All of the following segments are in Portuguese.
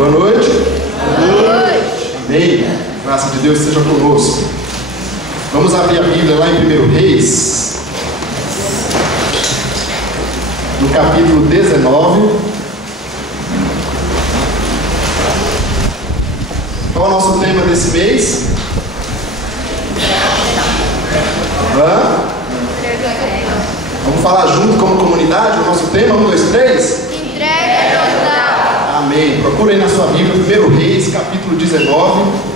Boa noite. Boa noite. Amém. Graça de Deus seja conosco. Vamos abrir a Bíblia lá em 1 Reis, no capítulo 19. Qual é o nosso tema desse mês? Vamos falar junto como comunidade o nosso tema? 1, 2, 3? Entrega total. Amém. Procura aí na sua Bíblia 1 Reis, capítulo 19.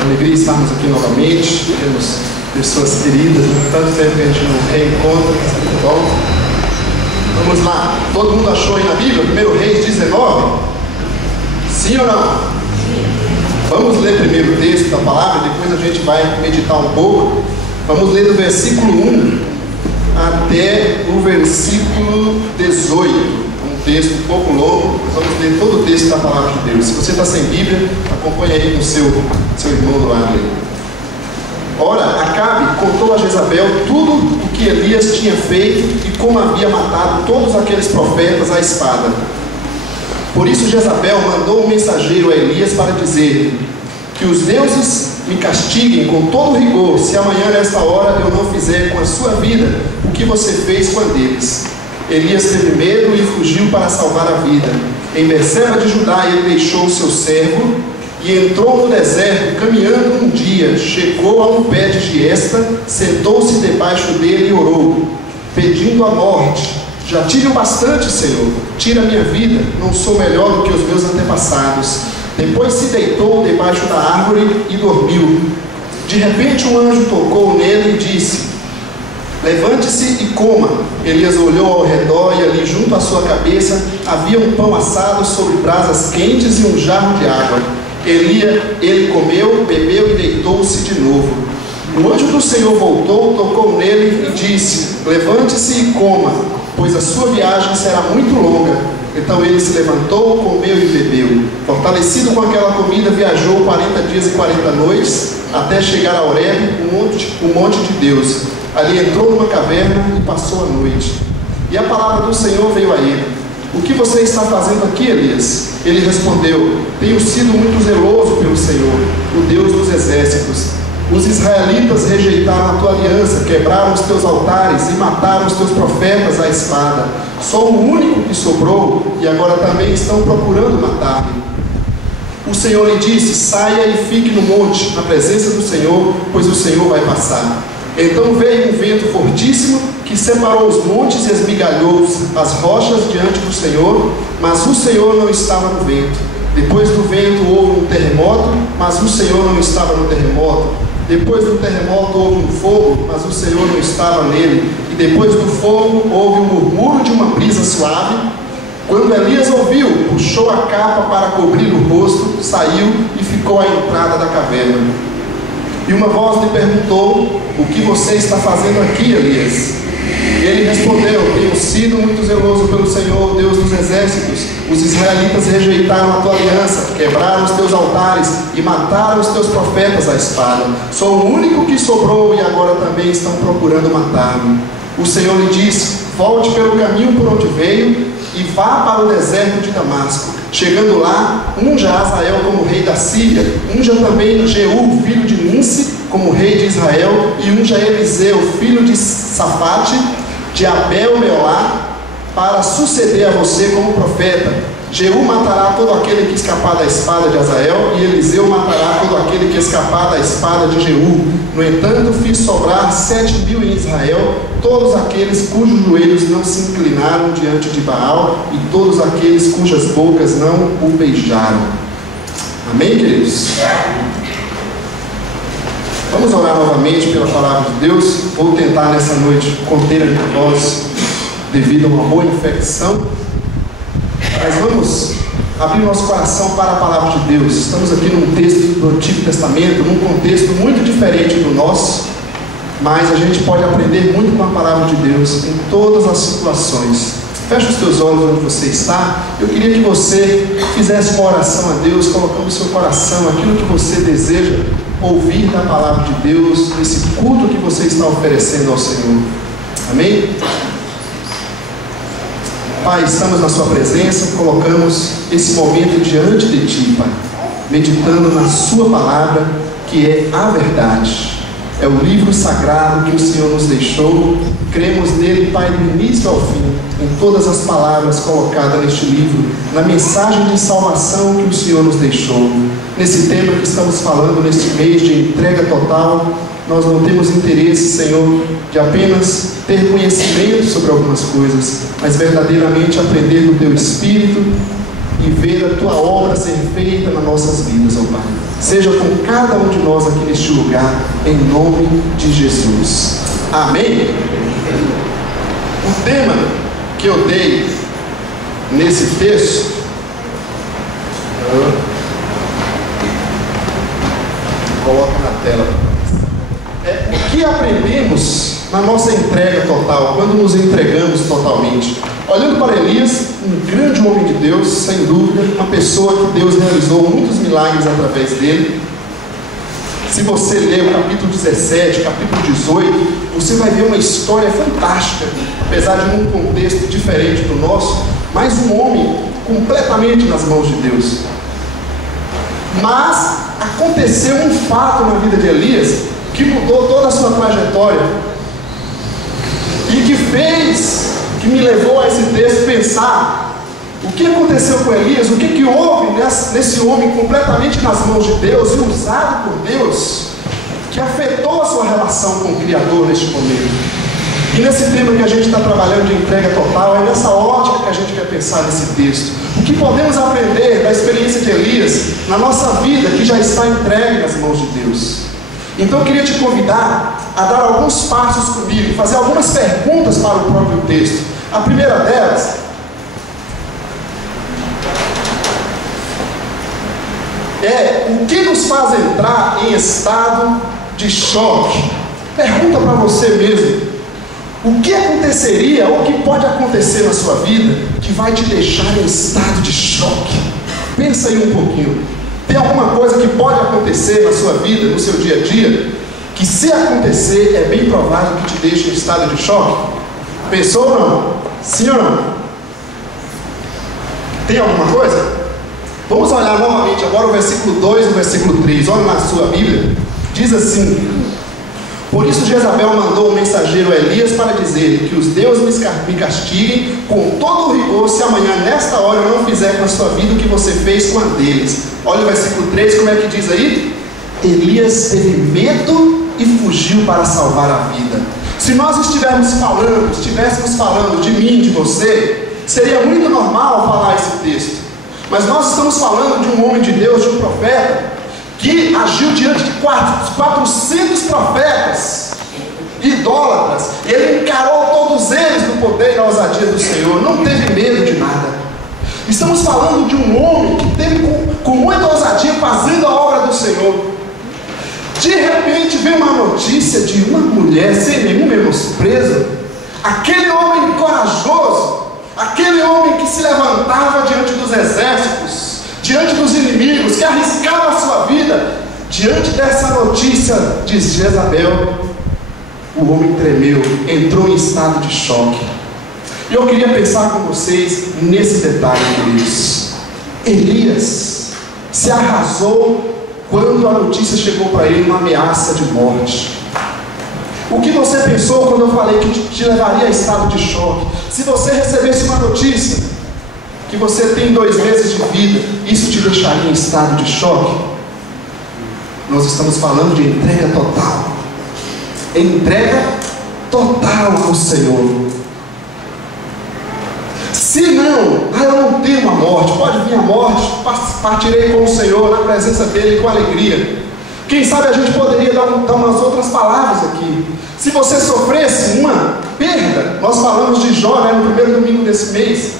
Alegria estarmos aqui novamente. Temos pessoas queridas, tanto tempo que a gente não reencontra, tá bom? Vamos lá. Todo mundo achou aí na Bíblia 1 Reis 19? Sim ou não? Sim. Vamos ler primeiro o texto da palavra, depois a gente vai meditar um pouco. Vamos ler do versículo 1 até o versículo 18. Texto um pouco longo, vamos ler todo o texto da palavra de Deus. Se você está sem Bíblia, acompanhe aí com o seu irmão do lado aí. Ora, Acabe contou a Jezabel tudo o que Elias tinha feito e como havia matado todos aqueles profetas à espada. Por isso Jezabel mandou um mensageiro a Elias para dizer: que os deuses me castiguem com todo rigor, se amanhã nesta hora eu não fizer com a sua vida o que você fez com a deles. Elias teve medo e fugiu para salvar a vida. Em Berseba de Judá ele deixou o seu servo e entrou no deserto, caminhando um dia. Chegou a um pé de giesta, sentou-se debaixo dele e orou, pedindo a morte. Já tive o bastante, Senhor, tira a minha vida, não sou melhor do que os meus antepassados. Depois se deitou debaixo da árvore e dormiu. De repente um anjo tocou nele e disse: levante-se e coma. Elias olhou ao redor e ali junto à sua cabeça havia um pão assado sobre brasas quentes e um jarro de água. Ele comeu, bebeu e deitou-se de novo. O anjo do Senhor voltou, tocou nele e disse: levante-se e coma, pois a sua viagem será muito longa. Então ele se levantou, comeu e bebeu. Fortalecido com aquela comida, viajou 40 dias e 40 noites até chegar a Horebe, o monte de Deus. Ali entrou numa caverna e passou a noite. E a palavra do Senhor veio a ele: o que você está fazendo aqui, Elias? Ele respondeu: tenho sido muito zeloso pelo Senhor, o Deus dos exércitos. Os israelitas rejeitaram a tua aliança, quebraram os teus altares e mataram os teus profetas à espada. Sou o único que sobrou e agora também estão procurando matar-me. O Senhor lhe disse: saia e fique no monte, na presença do Senhor, pois o Senhor vai passar. Então veio um vento fortíssimo que separou os montes e esmigalhou as rochas diante do Senhor, mas o Senhor não estava no vento. Depois do vento houve um terremoto, mas o Senhor não estava no terremoto. Depois do terremoto houve um fogo, mas o Senhor não estava nele. E depois do fogo houve um murmúrio de uma brisa suave. Quando Elias ouviu, puxou a capa para cobrir o rosto, saiu e ficou à entrada da caverna. E uma voz lhe perguntou: o que você está fazendo aqui, Elias? Ele respondeu: tenho sido muito zeloso pelo Senhor, Deus dos exércitos. Os israelitas rejeitaram a tua aliança, quebraram os teus altares e mataram os teus profetas à espada. Sou o único que sobrou e agora também estão procurando matar-me. O Senhor lhe disse: volte pelo caminho por onde veio e vá para o deserto de Damasco. Chegando lá, unja Azael como rei da Síria, unja também Jeú, filho de Ninsi, como rei de Israel, e unja Eliseu, filho de Safate, de Abel-Meolá, para suceder a você como profeta. Jeú matará todo aquele que escapar da espada de Azael, e Eliseu matará todo aquele que escapar da espada de Jeú. No entanto, fiz sobrar 7.000 em Israel, todos aqueles cujos joelhos não se inclinaram diante de Baal, e todos aqueles cujas bocas não o beijaram. Amém, queridos? Vamos orar novamente pela palavra de Deus. Vou tentar nessa noite conter a minha voz devido a uma boa infecção, mas vamos abrir nosso coração para a palavra de Deus. Estamos aqui num texto do Antigo Testamento, num contexto muito diferente do nosso, mas a gente pode aprender muito com a palavra de Deus em todas as situações. Feche os teus olhos onde você está. Eu queria que você fizesse uma oração a Deus, colocando no seu coração aquilo que você deseja ouvir da palavra de Deus, nesse culto que você está oferecendo ao Senhor. Amém? Pai, estamos na sua presença, colocamos esse momento diante de Ti, Pai, meditando na sua palavra, que é a verdade. É o livro sagrado que o Senhor nos deixou. Cremos nele, Pai, do início ao fim, em todas as palavras colocadas neste livro, na mensagem de salvação que o Senhor nos deixou. Nesse tema que estamos falando, neste mês de entrega total, nós não temos interesse, Senhor, de apenas ter conhecimento sobre algumas coisas, mas verdadeiramente aprender do Teu Espírito e ver a Tua obra ser feita nas nossas vidas, ó Pai. Seja com cada um de nós aqui neste lugar, em nome de Jesus. Amém? O tema que eu dei nesse texto coloca na tela. É o que aprendemos na nossa entrega total, quando nos entregamos totalmente. Olhando para Elias, um grande homem de Deus, sem dúvida, uma pessoa que Deus realizou muitos milagres através dele. Se você ler o capítulo 17, o capítulo 18, você vai ver uma história fantástica, apesar de um contexto diferente do nosso, mas um homem completamente nas mãos de Deus. Mas aconteceu um fato na vida de Elias que mudou toda a sua trajetória e que me levou a esse texto pensar o que aconteceu com Elias, o que houve nesse homem completamente nas mãos de Deus e usado por Deus, que afetou a sua relação com o Criador neste momento. E nesse tema que a gente está trabalhando de entrega total, é nessa ótica que a gente quer pensar nesse texto. O que podemos aprender da experiência de Elias na nossa vida, que já está entregue nas mãos de Deus. Então eu queria te convidar a dar alguns passos comigo, fazer algumas perguntas para o próprio texto. A primeira delas é: o que nos faz entrar em estado de choque? Pergunta para você mesmo: o que aconteceria ou o que pode acontecer na sua vida que vai te deixar em estado de choque? Pensa aí um pouquinho. Tem alguma coisa que pode acontecer na sua vida, no seu dia a dia, que se acontecer é bem provável que te deixe em estado de choque? Pensou ou não? Sim ou não? Tem alguma coisa? Vamos olhar novamente agora o versículo 2 e o versículo 3. Olha na sua Bíblia. Diz assim: por isso Jezabel mandou um mensageiro a Elias para dizer que os deuses me castiguem com todo o rigor se amanhã nesta hora eu não fizer com a sua vida o que você fez com a deles. Olha o versículo 3, como é que diz aí? Elias teve medo e fugiu para salvar a vida. Se nós estivéssemos falando de mim, de você, seria muito normal falar esse texto. Mas nós estamos falando de um homem de Deus, de um profeta, que agiu diante de 400 profetas idólatras. Ele encarou todos eles no poder e na ousadia do Senhor, não teve medo de nada. Estamos falando de um homem que teve com muita ousadia fazendo a obra do Senhor. De repente vem uma notícia de uma mulher, sem nenhum menosprezo, aquele homem corajoso, aquele homem que se levantava diante dos exércitos, diante dos inimigos, que arriscava a sua vida. Diante dessa notícia de Jezabel, o homem tremeu, entrou em estado de choque. E eu queria pensar com vocês nesse detalhe, queridos. Elias se arrasou quando a notícia chegou para ele, uma ameaça de morte. O que você pensou quando eu falei que te levaria a estado de choque? Se você recebesse uma notícia que você tem 2 meses de vida, isso te deixaria em estado de choque? Nós estamos falando de entrega total. Entrega total ao Senhor. Se não, eu não temo a morte, pode vir a morte, partirei com o Senhor na presença dele com alegria. Quem sabe a gente poderia dar umas outras palavras aqui. Se você sofresse uma perda, nós falamos de Jó, no primeiro domingo desse mês.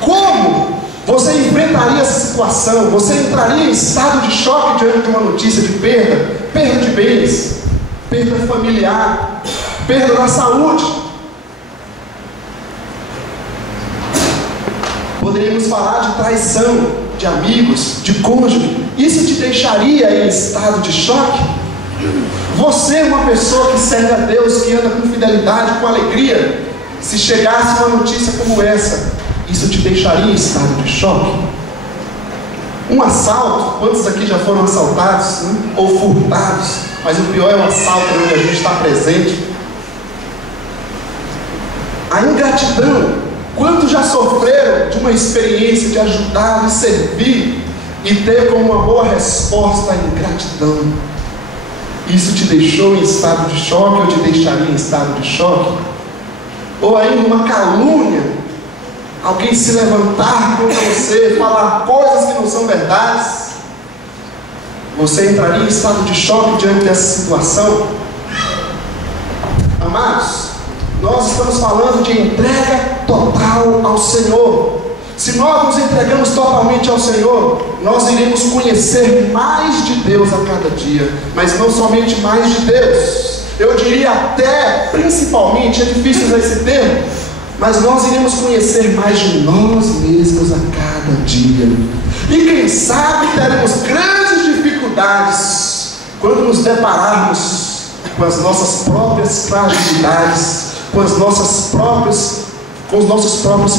Como você enfrentaria essa situação? Você entraria em estado de choque diante de uma notícia de perda de bens, perda familiar, perda da saúde. Poderíamos falar de traição, de amigos, de cônjuge. Isso te deixaria em estado de choque? Você é uma pessoa que serve a Deus, que anda com fidelidade, com alegria. Se chegasse uma notícia como essa, isso te deixaria em estado de choque? Um assalto, quantos aqui já foram assaltados, né? Ou furtados? Mas o pior é o assalto onde a gente está presente. A ingratidão, quantos já sofreram de uma experiência de ajudar, de servir e ter como uma boa resposta a ingratidão? Isso te deixou em estado de choque ou te deixaria em estado de choque? Ou ainda uma calúnia, alguém se levantar contra você, falar coisas que não são verdades, você entraria em estado de choque diante dessa situação? Amados, nós estamos falando de entrega total ao Senhor. Se nós nos entregamos totalmente ao Senhor, nós iremos conhecer mais de Deus a cada dia, mas não somente mais de Deus, eu diria até, principalmente, é difícil usar esse termo, mas nós iremos conhecer mais de nós mesmos a cada dia. E quem sabe teremos grandes dificuldades quando nos depararmos com as nossas próprias fragilidades, com os nossos próprios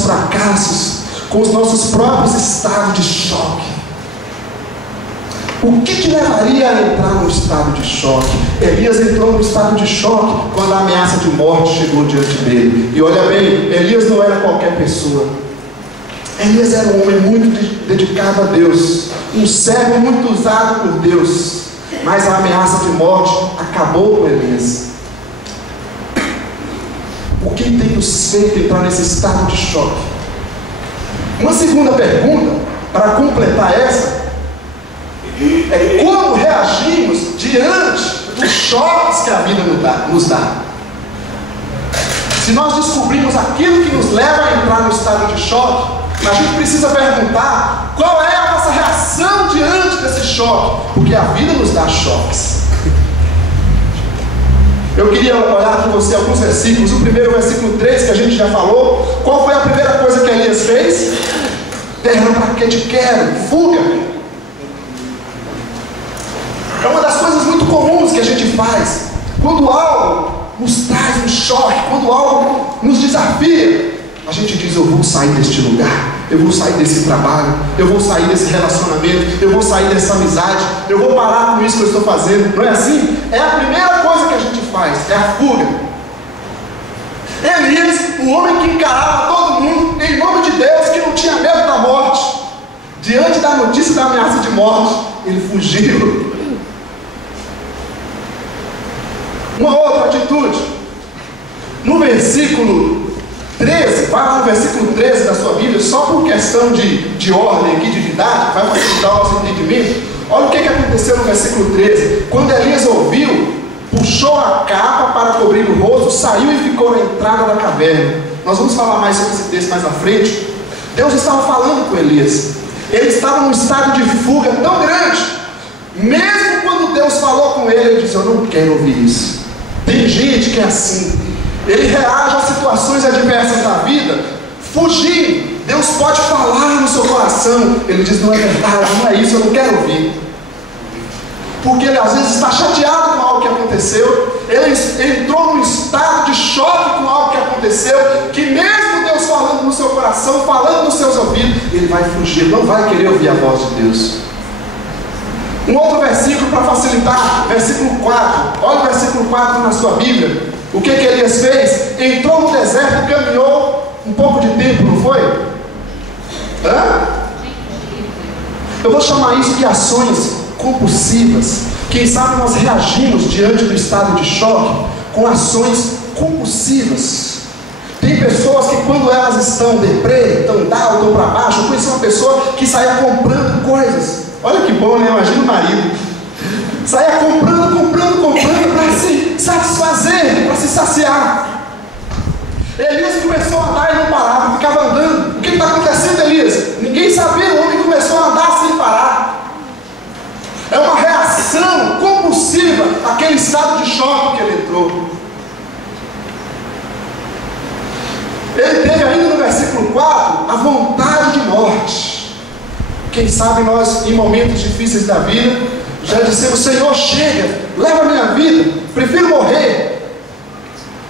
fracassos, com os nossos próprios estados de choque. O que te levaria a entrar num estado de choque? Elias entrou num estado de choque quando a ameaça de morte chegou diante dele. E olha bem, Elias não era qualquer pessoa. Elias era um homem muito dedicado a Deus, um servo muito usado por Deus. Mas a ameaça de morte acabou com Elias. O que tem nos feito entrar nesse estado de choque? Uma segunda pergunta, para completar essa, é como reagimos diante dos choques que a vida nos dá. Se nós descobrimos aquilo que nos leva a entrar no estado de choque, a gente precisa perguntar qual é a nossa reação diante desse choque, porque a vida nos dá choques. Eu queria olhar com você alguns versículos. O primeiro, versículo 3, que a gente já falou. Qual foi a primeira coisa que Elias fez? Terra, para que te quero? Fuga. É uma das coisas muito comuns que a gente faz. Quando algo nos traz um choque, quando algo nos desafia, a gente diz: eu vou sair deste lugar, eu vou sair desse trabalho, eu vou sair desse relacionamento, eu vou sair dessa amizade, eu vou parar com isso que eu estou fazendo. Não é assim? É a primeira coisa que a gente faz, é a fuga. Elias, o homem que encarava todo mundo em nome de Deus, que não tinha medo da morte, diante da notícia da ameaça de morte, ele fugiu. Uma outra atitude, no versículo 13, vai lá no versículo 13 da sua Bíblia, só por questão de ordem aqui, de didática, vai facilitar o nosso entendimento. Olha o que aconteceu no versículo 13. Quando Elias ouviu, puxou a capa para cobrir o rosto, saiu e ficou na entrada da caverna. Nós vamos falar mais sobre esse texto mais à frente. Deus estava falando com Elias. Ele estava num estado de fuga tão grande, mesmo quando Deus falou com ele, ele disse: eu não quero ouvir isso. Tem gente que é assim, ele reage a situações adversas da vida fugindo. Deus pode falar no seu coração, ele diz: não é verdade, não é isso, eu não quero ouvir. Porque ele às vezes está chateado com algo que aconteceu, ele entrou num estado de choque com algo que aconteceu, que mesmo Deus falando no seu coração, falando nos seus ouvidos, ele vai fugir, não vai querer ouvir a voz de Deus. Um outro versículo para facilitar, versículo 4. Olha o versículo 4 na sua Bíblia. O que Elias fez? Entrou no deserto e caminhou um pouco de tempo, não foi? Eu vou chamar isso de ações compulsivas. Quem sabe nós reagimos diante do estado de choque com ações compulsivas. Tem pessoas que quando elas estão deprê, estão down, estão para baixo. Eu conheci uma pessoa que saía comprando coisas. Olha que bom, né? Imagina o marido. Saía comprando para se satisfazer, para se saciar. Elias começou a andar e não parava, ficava andando. O que está acontecendo, Elias? Ninguém sabia, o homem começou a andar sem parar. É uma reação compulsiva àquele estado de choque que ele entrou. Ele teve ainda no versículo versículo 4, a vontade de morte. Quem sabe nós, em momentos difíceis da vida, já dissemos: Senhor, chega, leva a minha vida, prefiro morrer.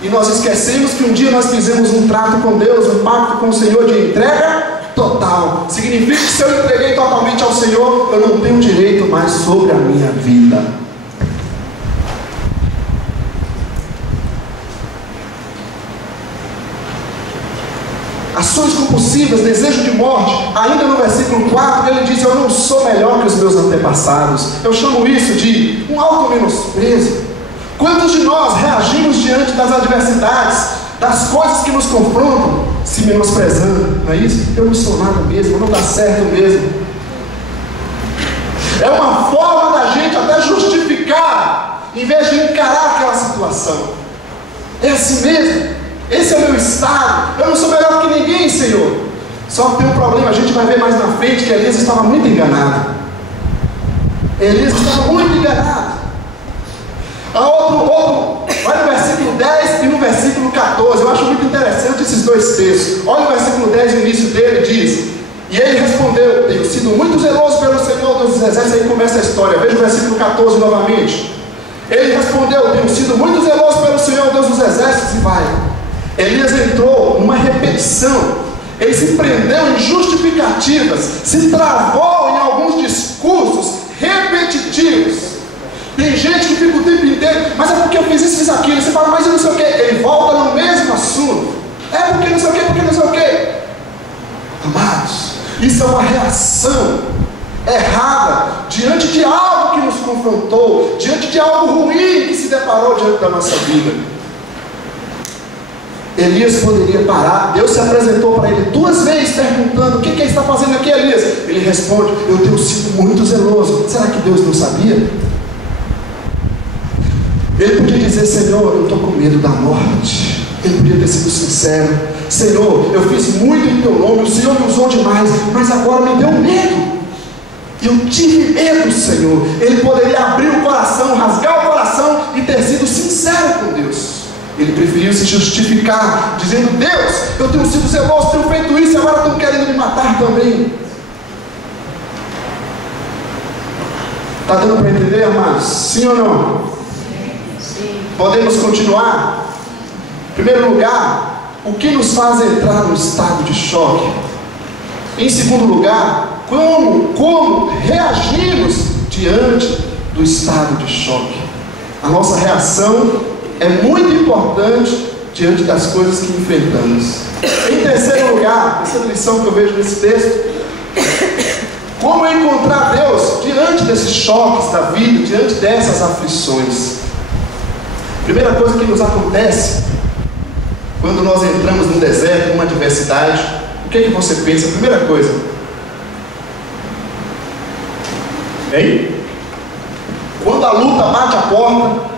E nós esquecemos que um dia nós fizemos um trato com Deus, um pacto com o Senhor de entrega total. Significa que se eu entreguei totalmente ao Senhor, eu não tenho direito mais sobre a minha vida. Ações compulsivas, desejo de morte. Ainda no versículo 4 ele diz: eu não sou melhor que os meus antepassados. Eu chamo isso de um auto-menosprezo. Quantos de nós reagimos diante das adversidades, das coisas que nos confrontam, se menosprezando? Não é isso? Eu não sou nada mesmo, não dá certo mesmo. É uma forma da gente até justificar, em vez de encarar aquela situação. É assim mesmo, esse é o meu estado, eu não sou melhor que ninguém, Senhor. Só que tem um problema, a gente vai ver mais na frente que Elias estava muito enganado. Elias estava muito enganado. Vai no versículo 10 e no versículo 14. Eu acho muito interessante esses dois textos. Olha o versículo 10, o início dele diz: e ele respondeu: tenho sido muito zeloso pelo Senhor Deus dos exércitos. Aí começa a história. Veja o versículo 14 novamente. Ele respondeu: tenho sido muito zeloso pelo Senhor Deus dos exércitos. E vai. Elias entrou numa repetição. Ele se prendeu em justificativas, se travou em alguns discursos repetitivos. Tem gente que fica o tempo inteiro: mas é porque eu fiz isso, fiz aquilo. Você fala: mas eu não sei o que. Ele volta no mesmo assunto. É porque não sei o que, porque não sei o que. Amados, isso é uma reação errada diante de algo que nos confrontou, diante de algo ruim que se deparou diante da nossa vida. Elias poderia parar. Deus se apresentou para ele 2 vezes perguntando: o que ele está fazendo aqui, Elias? Ele responde: eu tenho sido muito zeloso. Será que Deus não sabia? Ele podia dizer: Senhor, eu estou com medo da morte. Ele podia ter sido sincero: Senhor, eu fiz muito em teu nome, o Senhor me usou demais, mas agora me deu medo. Eu tive medo, Senhor. Ele poderia abrir o coração, rasgar o coração e ter sido sincero com Deus. Ele preferiu se justificar, dizendo: Deus, eu tenho sido zeloso, tenho feito isso e agora estão querendo me matar também. Está dando para entender, amados? Sim ou não? Podemos continuar? Em primeiro lugar, o que nos faz entrar no estado de choque? Em segundo lugar, como reagimos diante do estado de choque? A nossa reação é muito importante diante das coisas que enfrentamos. Em terceiro lugar, essa lição que eu vejo nesse texto: como encontrar Deus diante desses choques da vida, diante dessas aflições? Primeira coisa que nos acontece quando nós entramos num deserto, numa adversidade, o que é que você pensa? Primeira coisa, hein? Quando a luta bate a porta,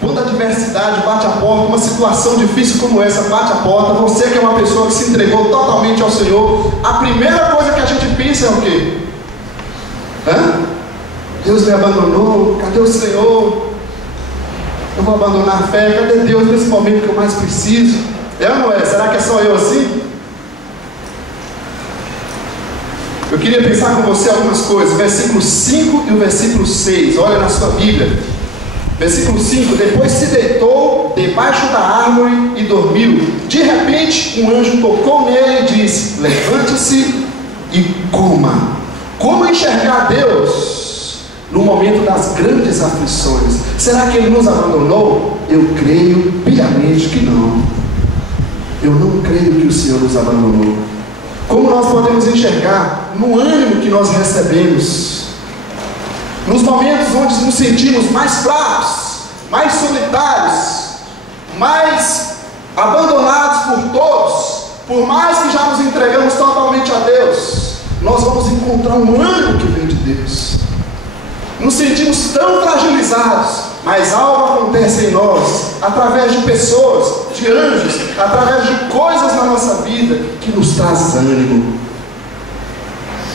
quando a adversidade bate a porta, uma situação difícil como essa bate a porta, você que é uma pessoa que se entregou totalmente ao Senhor, a primeira coisa que a gente pensa é o quê? Deus me abandonou, cadê o Senhor? Eu vou abandonar a fé, cadê Deus nesse momento que eu mais preciso? É ou não é? Será que é só eu assim? Eu queria pensar com você algumas coisas. Versículo 5 e o versículo 6. Olha na sua Bíblia. Versículo 5. Depois se deitou debaixo da árvore e dormiu. De repente um anjo tocou nele e disse: levante-se e coma. Como enxergar Deus no momento das grandes aflições? Será que Ele nos abandonou? Eu creio piamente que não. Eu não creio que o Senhor nos abandonou. Como nós podemos enxergar? No ânimo que nós recebemos, nos momentos onde nos sentimos mais fracos, mais solitários, mais abandonados por todos, por mais que já nos entregamos totalmente a Deus, nós vamos encontrar um ânimo que vem de Deus. Nos sentimos tão fragilizados, mas algo acontece em nós, através de pessoas, de anjos, através de coisas na nossa vida, que nos traz ânimo.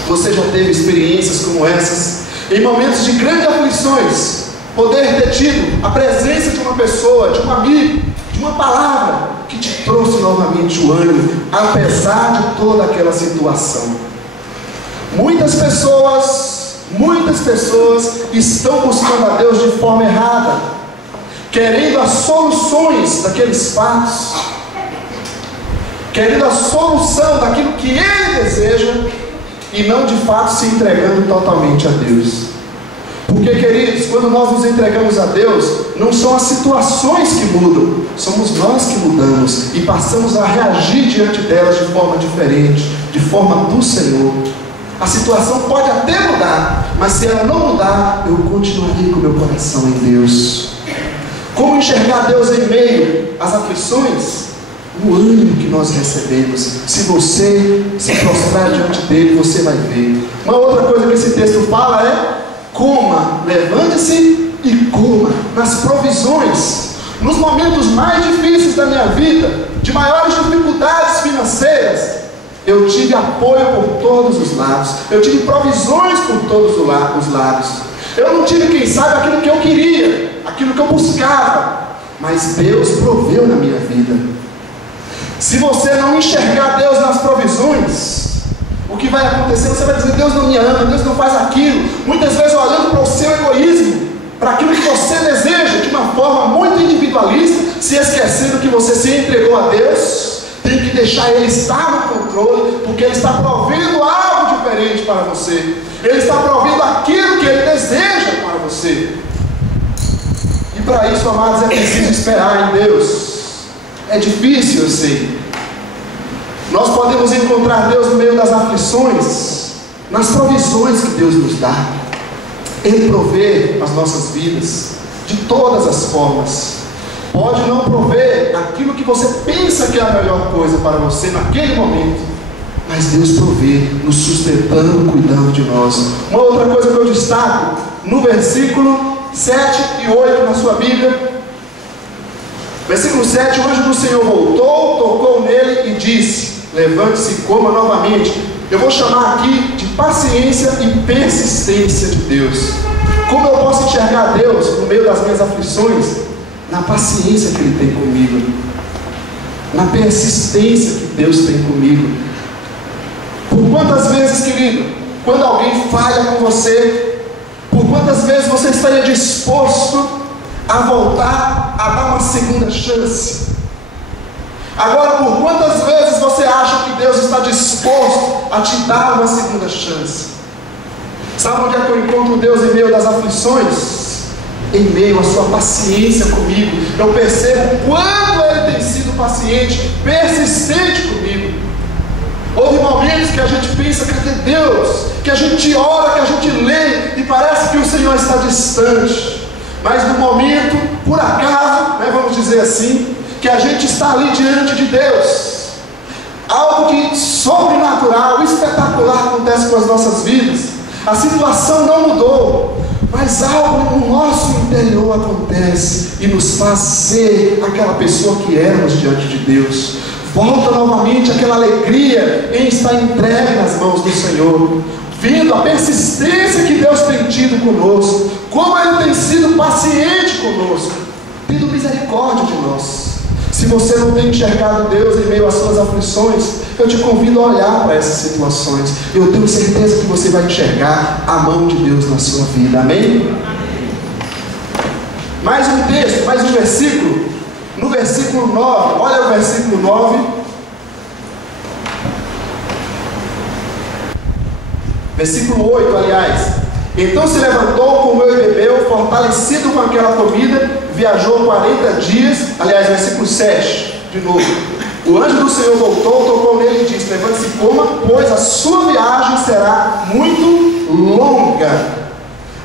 Você já teve experiências como essas? Em momentos de grandes aflições, poder ter tido a presença de uma pessoa, de um amigo, de uma palavra que te trouxe novamente o ânimo, apesar de toda aquela situação. Muitas pessoas estão buscando a Deus de forma errada, querendo as soluções daqueles fatos, querendo a solução daquilo que ele deseja, e não de fato se entregando totalmente a Deus. Porque, queridos, quando nós nos entregamos a Deus, não são as situações que mudam, somos nós que mudamos e passamos a reagir diante delas de forma diferente, de forma do Senhor. A situação pode até mudar, mas se ela não mudar, eu continuarei com o meu coração em Deus. Como enxergar Deus em meio às aflições? O ânimo que nós recebemos. Se você se prostrar diante dele, você vai ver. Uma outra coisa que esse texto fala é: coma, levante-se e coma. Nas provisões, nos momentos mais difíceis da minha vida, de maiores dificuldades financeiras, eu tive apoio por todos os lados, eu tive provisões por todos os lados. Eu não tive, quem sabe, aquilo que eu queria, aquilo que eu buscava, mas Deus proveu na minha vida. Se você não enxergar Deus nas provisões, o que vai acontecer? Você vai dizer: Deus não me ama, Deus não faz aquilo. Muitas vezes olhando para o seu egoísmo, para aquilo que você deseja, de uma forma muito individualista, se esquecendo que você se entregou a Deus. Tem que deixar Ele estar no controle, porque Ele está provendo algo diferente para você. Ele está provendo aquilo que Ele deseja para você. E para isso, amados, é preciso esperar em Deus. É difícil, eu sei. Nós podemos encontrar Deus no meio das aflições, nas provisões que Deus nos dá. Ele provê as nossas vidas de todas as formas. Pode não prover aquilo que você pensa que é a melhor coisa para você naquele momento, mas Deus provê, nos sustentando, cuidando de nós. Uma outra coisa que eu destaco, no versículo 7 e 8 na sua Bíblia. Versículo 7, o anjo do Senhor voltou, tocou nele e disse: levante-se e coma novamente. Eu vou chamar aqui de paciência e persistência de Deus. Como eu posso enxergar Deus no meio das minhas aflições? Na paciência que Ele tem comigo, na persistência que Deus tem comigo. Por quantas vezes, querido, quando alguém falha com você, por quantas vezes você estaria disposto a voltar, a dar uma segunda chance? Agora, por quantas vezes você acha que Deus está disposto a te dar uma segunda chance? Sabe onde é que eu encontro Deus em meio das aflições? Em meio à sua paciência comigo. Eu percebo o quanto Ele tem sido paciente, persistente comigo. Houve momentos que a gente pensa: cadê Deus? Que a gente ora, que a gente lê, e parece que o Senhor está distante. Mas no momento, por acaso, vamos dizer assim, que a gente está ali diante de Deus, algo de sobrenatural, espetacular acontece com as nossas vidas. A situação não mudou, mas algo no nosso interior acontece e nos faz ser aquela pessoa que éramos diante de Deus. Volta novamente aquela alegria em estar entregue nas mãos do Senhor, vendo a persistência que Deus tem tido conosco, como Ele tem sido paciente conosco, tendo misericórdia de nós. Se você não tem enxergado Deus em meio às suas aflições, eu te convido a olhar para essas situações. Eu tenho certeza que você vai enxergar a mão de Deus na sua vida. Amém? Mais um texto, mais um versículo. No versículo 9, olha o versículo 9. Versículo 8, aliás. Então se levantou, comeu e bebeu, fortalecido com aquela comida, viajou 40 dias, aliás, versículo 7, de novo. O anjo do Senhor voltou, tocou nele e disse: levante-se e coma, pois a sua viagem será muito longa.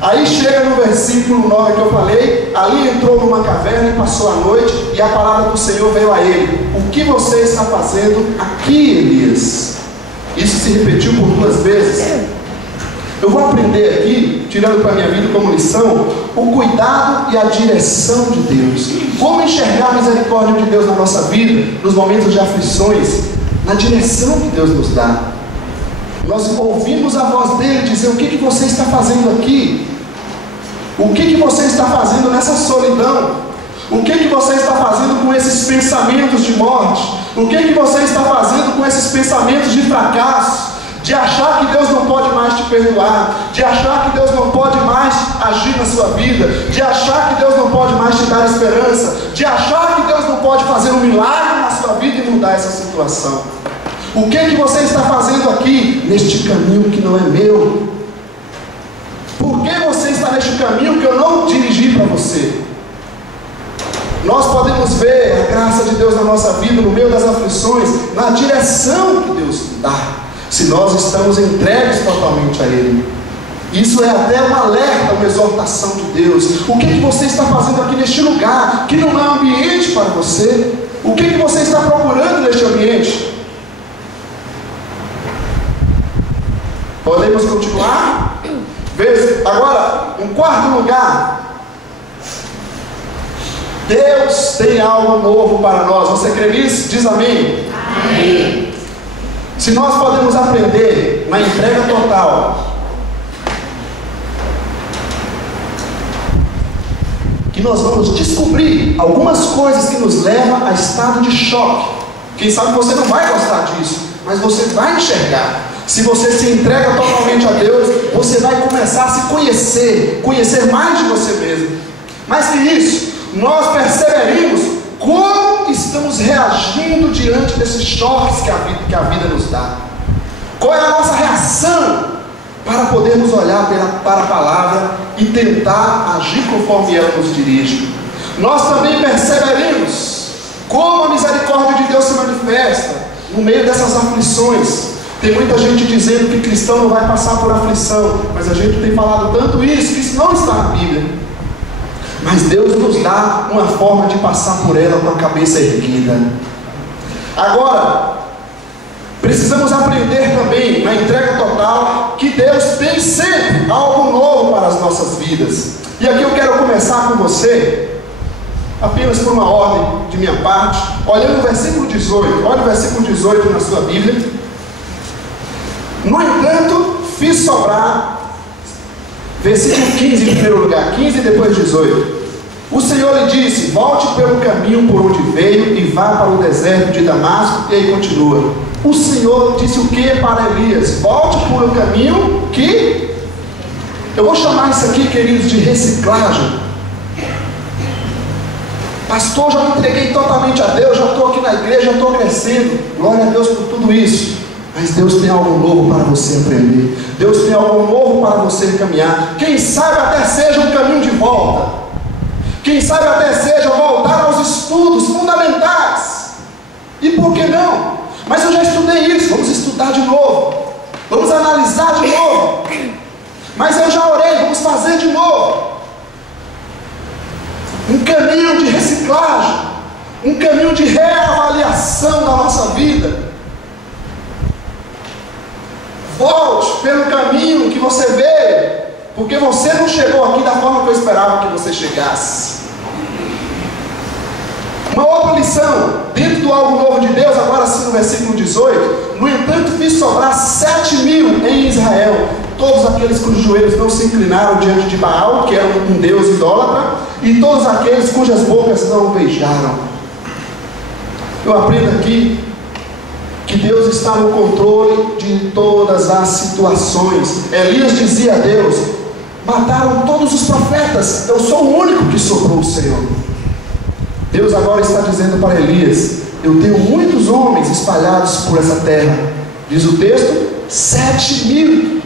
Aí chega no versículo 9 que eu falei: ali entrou numa caverna e passou a noite, e a palavra do Senhor veio a ele: o que você está fazendo aqui, Elias? Isso se repetiu por 2 vezes. Eu vou aprender aqui, tirando para a minha vida como lição, o cuidado e a direção de Deus. Como enxergar a misericórdia de Deus na nossa vida, nos momentos de aflições, na direção que Deus nos dá. Nós ouvimos a voz dele dizer: o que você está fazendo aqui? O que você está fazendo nessa solidão? O que você está fazendo com esses pensamentos de morte? O que você está fazendo com esses pensamentos de fracasso? De achar que Deus não pode mais te perdoar, de achar que Deus não pode mais agir na sua vida, de achar que Deus não pode mais te dar esperança, de achar que Deus não pode fazer um milagre na sua vida e mudar essa situação. O que você está fazendo aqui neste caminho que não é meu? Por que você está neste caminho que eu não dirigi para você? Nós podemos ver a graça de Deus na nossa vida, no meio das aflições, na direção que Deus dá, se nós estamos entregues totalmente a Ele. Isso é até um alerta, uma exortação de Deus. O que você está fazendo aqui neste lugar, que não é ambiente para você? O que você está procurando neste ambiente? Podemos continuar? Agora, um quarto lugar. Deus tem algo novo para nós. Você crê nisso? Diz amém. Amém. Se nós podemos aprender na entrega total que nós vamos descobrir algumas coisas que nos levam a estado de choque. Quem sabe você não vai gostar disso, mas você vai enxergar. Se você se entrega totalmente a Deus, você vai começar a se conhecer mais de você mesmo. Mais que isso, nós perceberemos como estamos reagindo diante desses choques que a vida nos dá. Qual é a nossa reação para podermos olhar para a palavra e tentar agir conforme ela nos dirige? Nós também perceberemos como a misericórdia de Deus se manifesta no meio dessas aflições. Tem muita gente dizendo que cristão não vai passar por aflição, mas a gente tem falado tanto isso, que isso não está na Bíblia. Mas Deus nos dá uma forma de passar por ela com a cabeça erguida. Agora, precisamos aprender também, na entrega total, que Deus tem sempre algo novo para as nossas vidas. E aqui eu quero começar com você, apenas por uma ordem de minha parte, olhando o versículo 18. Olha o versículo 18 na sua Bíblia. No entanto, fiz sobrar, versículo 15 em primeiro lugar, 15 e depois 18. O Senhor lhe disse: volte pelo caminho por onde veio e vá para o deserto de Damasco. E aí continua. O Senhor disse o que para Elias? Volte por um caminho que... Eu vou chamar isso aqui, queridos, de reciclagem. Pastor, já me entreguei totalmente a Deus, já estou aqui na igreja, já estou crescendo. Glória a Deus por tudo isso. Mas Deus tem algo novo para você aprender. Deus tem algo novo para você caminhar. Quem sabe até seja um caminho de volta. Quem sabe até seja voltar aos estudos fundamentais. E por que não? Mas eu já estudei isso, vamos estudar de novo. Vamos analisar de novo. Mas eu já orei, vamos fazer de novo. Um caminho de reciclagem. Um caminho de reavaliação da nossa vida. Volte pelo caminho que você veio, porque você não chegou aqui da forma que eu esperava que você chegasse. Uma outra lição, dentro do algo novo de Deus, agora sim no versículo 18. No entanto, fiz sobrar 7.000 em Israel, todos aqueles cujos joelhos não se inclinaram diante de Baal, que era um deus idólatra, e todos aqueles cujas bocas não o beijaram. Eu aprendo aqui que Deus está no controle de todas as situações. Elias dizia a Deus: mataram todos os profetas, eu sou o único que sobrou o Senhor. Deus agora está dizendo para Elias: eu tenho muitos homens espalhados por essa terra. Diz o texto, 7.000.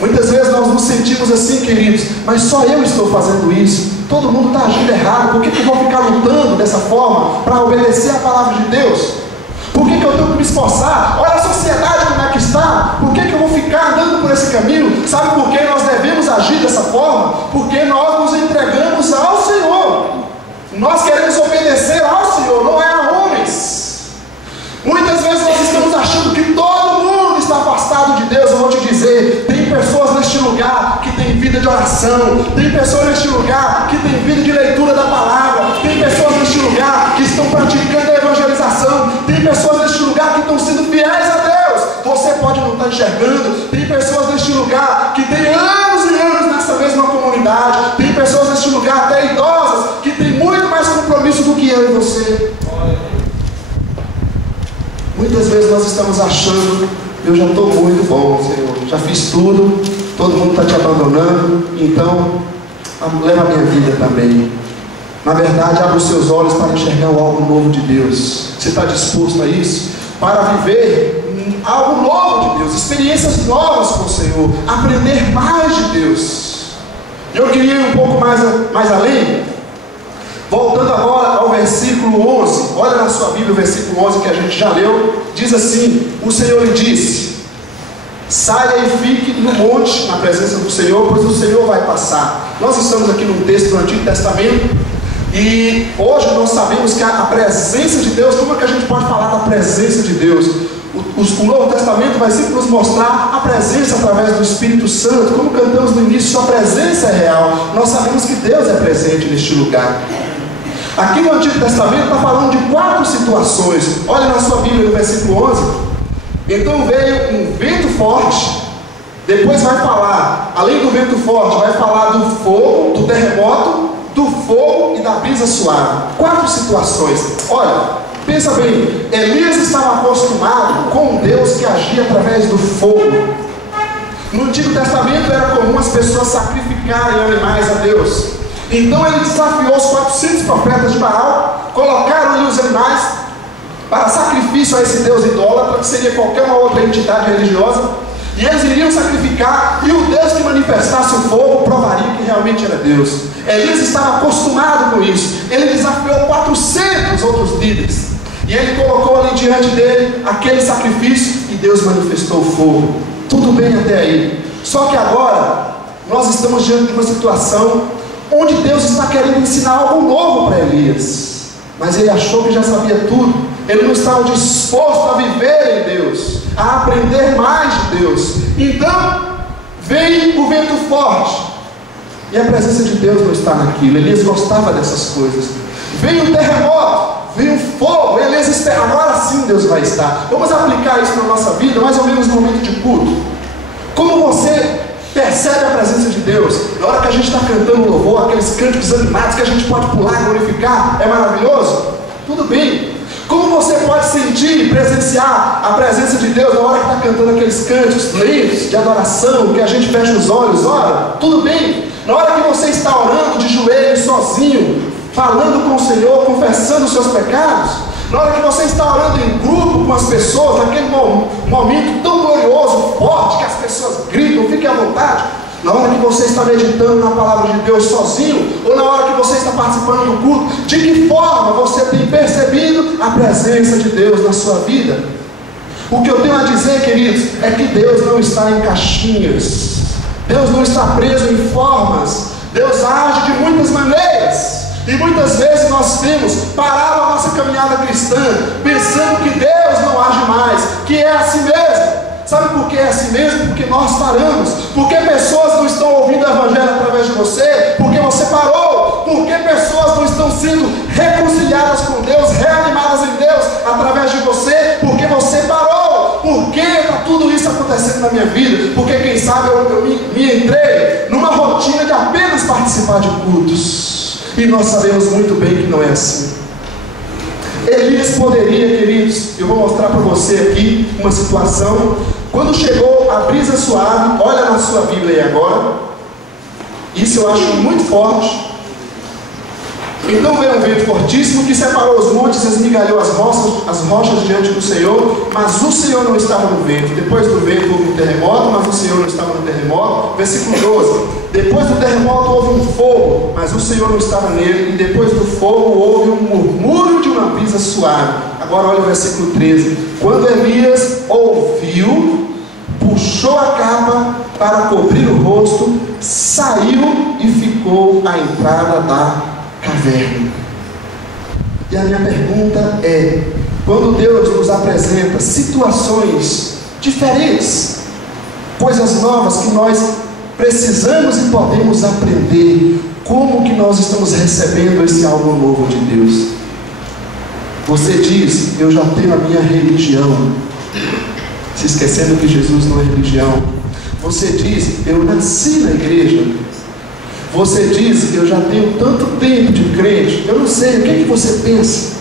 Muitas vezes nós nos sentimos assim, queridos, mas só eu estou fazendo isso. Todo mundo está agindo errado. Por que eu vou ficar lutando dessa forma para obedecer a palavra de Deus? Por que eu tenho que me esforçar? Olha a sociedade como é que está. Por que eu vou ficar andando por esse caminho? Sabe por que nós devemos agir dessa forma? Porque nós nos entregamos ao Senhor. Nós queremos obedecer ao Senhor, não é a homens. Muitas vezes nós estamos achando que todo mundo está afastado de Deus. Eu vou te dizer, tem pessoas neste lugar que têm vida de oração, tem pessoas neste lugar que têm vida de leitura da palavra, tem pessoas neste lugar que estão praticando a evangelização, tem pessoas neste lugar que estão sendo fiéis a Deus. Você pode não estar enxergando. Tem pessoas neste lugar que têm anos e anos nessa mesma comunidade, tem pessoas neste lugar até idosas que têm muito mais vezes nós estamos achando: eu já estou muito bom, Senhor, já fiz tudo, todo mundo está te abandonando, então leva a minha vida também. Na verdade, abre os seus olhos para enxergar algo novo de Deus. Você está disposto a isso? Para viver algo novo de Deus, experiências novas com o Senhor, aprender mais de Deus. Eu queria ir um pouco mais além, voltando agora ao versículo 11. Olha na sua Bíblia o versículo 11 que a gente já leu. Diz assim: o Senhor lhe disse: saia e fique no monte, na presença do Senhor, pois o Senhor vai passar. Nós estamos aqui num texto do Antigo Testamento, e hoje nós sabemos que a presença de Deus, como é que a gente pode falar da presença de Deus? O Novo Testamento vai sempre nos mostrar a presença através do Espírito Santo. Como cantamos no início, sua presença é real. Nós sabemos que Deus é presente neste lugar. Aqui no Antigo Testamento está falando de 4 situações. Olha na sua Bíblia no versículo 11. Então veio um vento forte. Depois vai falar, além do vento forte, vai falar do fogo, do terremoto, do fogo e da brisa suave. 4 situações. Olha, pensa bem, Elias estava acostumado com um Deus que agia através do fogo. No Antigo Testamento era comum as pessoas sacrificarem animais a Deus. Então ele desafiou os 400 profetas de Baal, colocaram ali os animais para sacrifício a esse Deus idólatra, que seria qualquer uma outra entidade religiosa, e eles iriam sacrificar, e o Deus que manifestasse o fogo provaria que realmente era Deus. Elias estava acostumado com isso. Ele desafiou 400 outros líderes, e ele colocou ali diante dele aquele sacrifício, e Deus manifestou o fogo. Tudo bem até aí. Só que agora nós estamos diante de uma situação onde Deus está querendo ensinar algo novo para Elias, mas ele achou que já sabia tudo. Ele não estava disposto a viver em Deus, a aprender mais de Deus. Então vem o vento forte, e a presença de Deus não está naquilo. Elias gostava dessas coisas. Vem o terremoto, vem o fogo. Elias espera, agora sim Deus vai estar. Vamos aplicar isso na nossa vida, mais ou menos no momento de culto. Como você percebe a presença de Deus? Na hora que a gente está cantando louvor, aqueles cânticos animados que a gente pode pular e glorificar, é maravilhoso? Tudo bem. Como você pode sentir e presenciar a presença de Deus na hora que está cantando aqueles cânticos lentos de adoração, que a gente fecha os olhos, ora? Tudo bem. Na hora que você está orando de joelhos, sozinho, falando com o Senhor, confessando os seus pecados, na hora que você está orando em grupo com as pessoas, naquele momento tão glorioso, forte, que as pessoas gritam, fiquem à vontade, na hora que você está meditando na palavra de Deus sozinho, ou na hora que você está participando do culto, de que forma você tem percebido a presença de Deus na sua vida? O que eu tenho a dizer, queridos, é que Deus não está em caixinhas, Deus não está preso em formas, Deus age de muitas maneiras. E muitas vezes nós temos parado a nossa caminhada cristã, pensando que Deus não age mais, que é assim mesmo. Sabe por que é assim mesmo? Porque nós paramos. Porque pessoas não estão ouvindo o Evangelho através de você, porque você parou. Porque pessoas não estão sendo reconciliadas com Deus, reanimadas em Deus através de você, porque você parou. Por que está tudo isso acontecendo na minha vida? Porque quem sabe eu me entrei numa rotina de apenas participar de cultos. E nós sabemos muito bem que não é assim. Elias poderia, queridos, eu vou mostrar para você aqui uma situação. Quando chegou a brisa suave, olha na sua Bíblia aí agora. Isso eu acho muito forte. Então veio um vento fortíssimo que separou os montes e esmigalhou as rochas diante do Senhor, mas o Senhor não estava no vento. Depois do vento houve um terremoto, mas o Senhor não estava no terremoto. Versículo 12: depois do terremoto houve um fogo, mas o Senhor não estava nele. E depois do fogo houve um murmúrio de uma brisa suave. Agora olha o versículo 13: quando Elias ouviu, puxou a capa para cobrir o rosto, saiu e ficou à entrada da caverna. E a minha pergunta é: quando Deus nos apresenta situações diferentes, coisas novas que nós precisamos e podemos aprender, como que nós estamos recebendo esse algo novo de Deus? Você diz: eu já tenho a minha religião, se esquecendo que Jesus não é religião. Você diz: eu nasci na igreja. Você diz: eu já tenho tanto tempo de crente. Eu não sei, o que é que você pensa?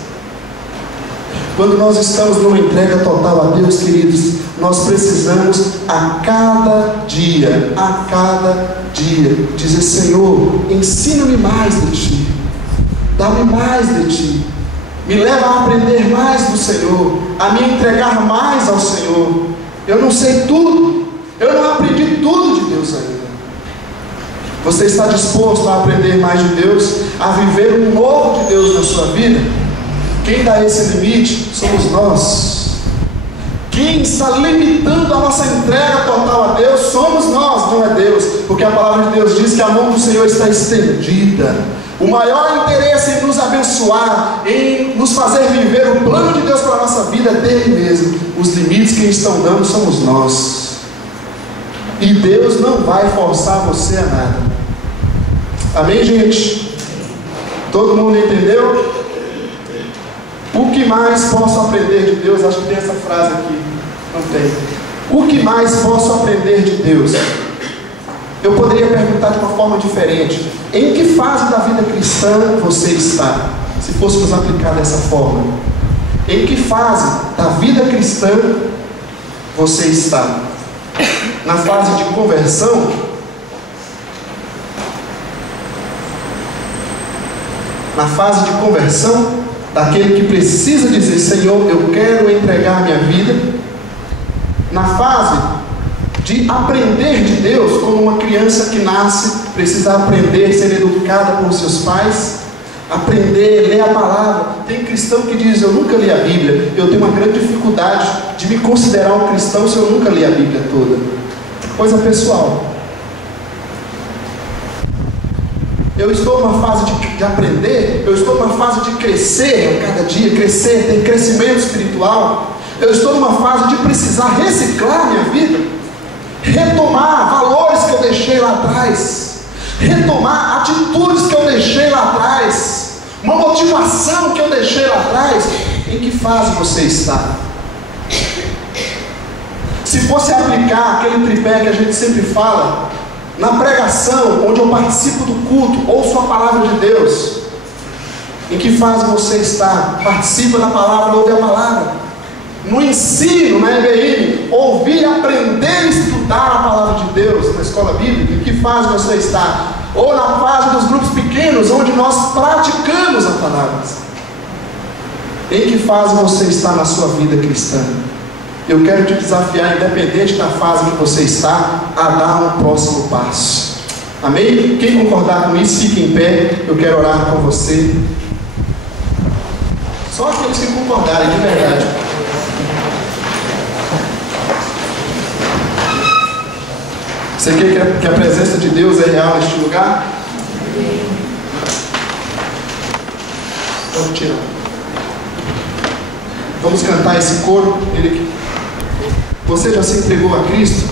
Quando nós estamos numa entrega total a Deus, queridos, nós precisamos a cada dia dizer: Senhor, ensina-me mais de Ti, dá-me mais de Ti, me leva a aprender mais do Senhor, a me entregar mais ao Senhor. Eu não sei tudo, eu não aprendi tudo de Deus ainda. Você está disposto a aprender mais de Deus, a viver um novo de Deus na sua vida? Quem dá esse limite somos nós. Quem está limitando a nossa entrega total a Deus somos nós, não é Deus. Porque a palavra de Deus diz que a mão do Senhor está estendida. O maior interesse em nos abençoar, em nos fazer viver o plano de Deus para a nossa vida é dele mesmo. Os limites que estão dando somos nós. E Deus não vai forçar você a nada. Amém, gente? Todo mundo entendeu? O que mais posso aprender de Deus? Acho que tem essa frase aqui. Não tem. O que mais posso aprender de Deus? Eu poderia perguntar de uma forma diferente: em que fase da vida cristã você está? Se fôssemos aplicar dessa forma, em que fase da vida cristã você está? Na fase de conversão? Na fase de conversão? Daquele que precisa dizer: Senhor, eu quero entregar a minha vida? Na fase de aprender de Deus, como uma criança que nasce, precisa aprender, ser educada por seus pais, aprender, ler a palavra. Tem cristão que diz: eu nunca li a Bíblia. Eu tenho uma grande dificuldade de me considerar um cristão se eu nunca li a Bíblia toda. Coisa pessoal. Eu estou numa fase de aprender, eu estou numa fase de crescer a cada dia, crescer, ter crescimento espiritual. Eu estou numa fase de precisar reciclar minha vida, retomar valores que eu deixei lá atrás, retomar atitudes que eu deixei lá atrás, uma motivação que eu deixei lá atrás. Em que fase você está? Se fosse aplicar aquele tripé que a gente sempre fala, na pregação, onde eu participo do culto, ouço a palavra de Deus, em que fase você está? Participa da palavra, ouve a palavra. No ensino, na EBM, ouvir, aprender e estudar a palavra de Deus na escola bíblica, em que fase você está? Ou na fase dos grupos pequenos, onde nós praticamos a palavra? Em que fase você está na sua vida cristã? Eu quero te desafiar, independente da fase que você está, a dar um próximo passo. Amém? Quem concordar com isso, fique em pé. Eu quero orar com você. Só aqueles que concordarem, de verdade. Você quer que a presença de Deus é real neste lugar? Vamos tirar. Vamos cantar esse coro. Você já se entregou a Cristo?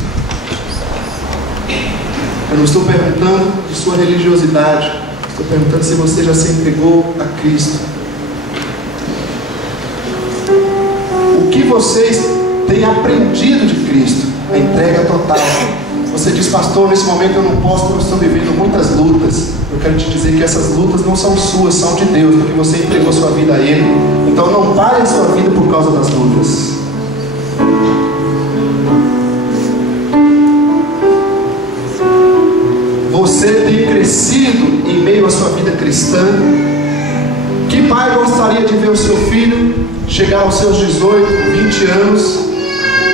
Eu não estou perguntando de sua religiosidade. Estou perguntando se você já se entregou a Cristo. O que vocês têm aprendido de Cristo? A entrega total. Você diz: pastor, nesse momento eu não posso porque eu estou vivendo muitas lutas. Eu quero te dizer que essas lutas não são suas, são de Deus, porque você entregou sua vida a Ele. Então não pare a sua vida por causa das lutas. Você tem crescido em meio à sua vida cristã? Que pai gostaria de ver o seu filho chegar aos seus 18, 20 anos,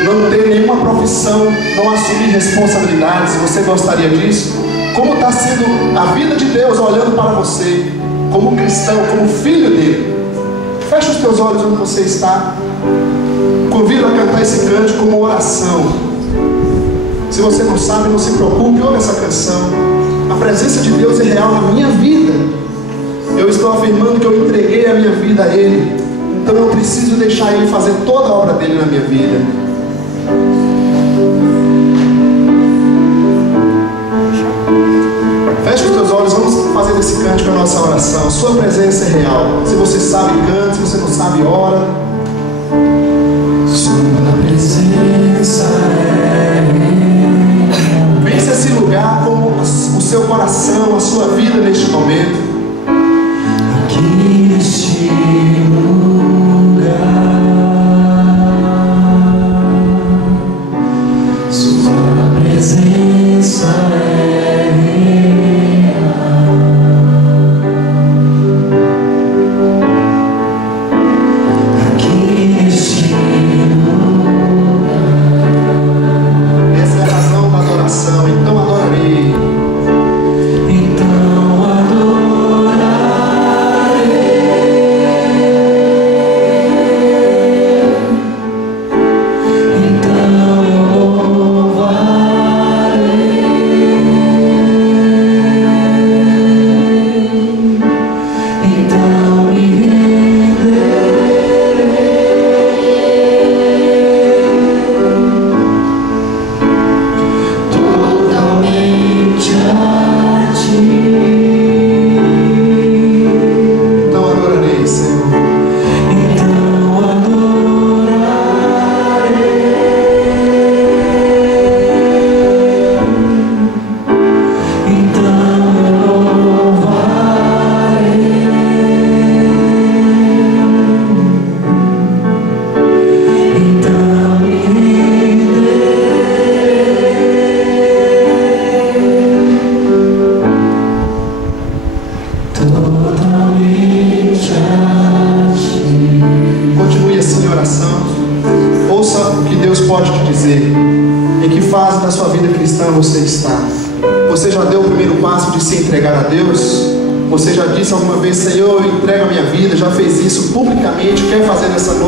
não ter nenhuma profissão, não assumir responsabilidades? Você gostaria disso? Como está sendo a vida de Deus olhando para você, como cristão, como filho dele? Feche os teus olhos onde você está. Convido a cantar esse cântico como oração. Se você não sabe, não se preocupe, ouve essa canção. A presença de Deus é real na minha vida. Eu estou afirmando que eu entreguei a minha vida a Ele. Então eu preciso deixar Ele fazer toda a obra dele na minha vida. Feche os teus olhos, vamos fazer desse cântico a nossa oração. Sua presença é real. Se você sabe, cante. Se você não sabe, ora. Sua presença é real. Pense esse lugar como o seu coração, a sua vida neste momento. Aqui neste lugar Deus pode te dizer: em que fase da sua vida cristã você está? Você já deu o primeiro passo de se entregar a Deus? Você já disse alguma vez: Senhor, eu entrego a minha vida? Já fez isso publicamente? Quer fazer nessa noite?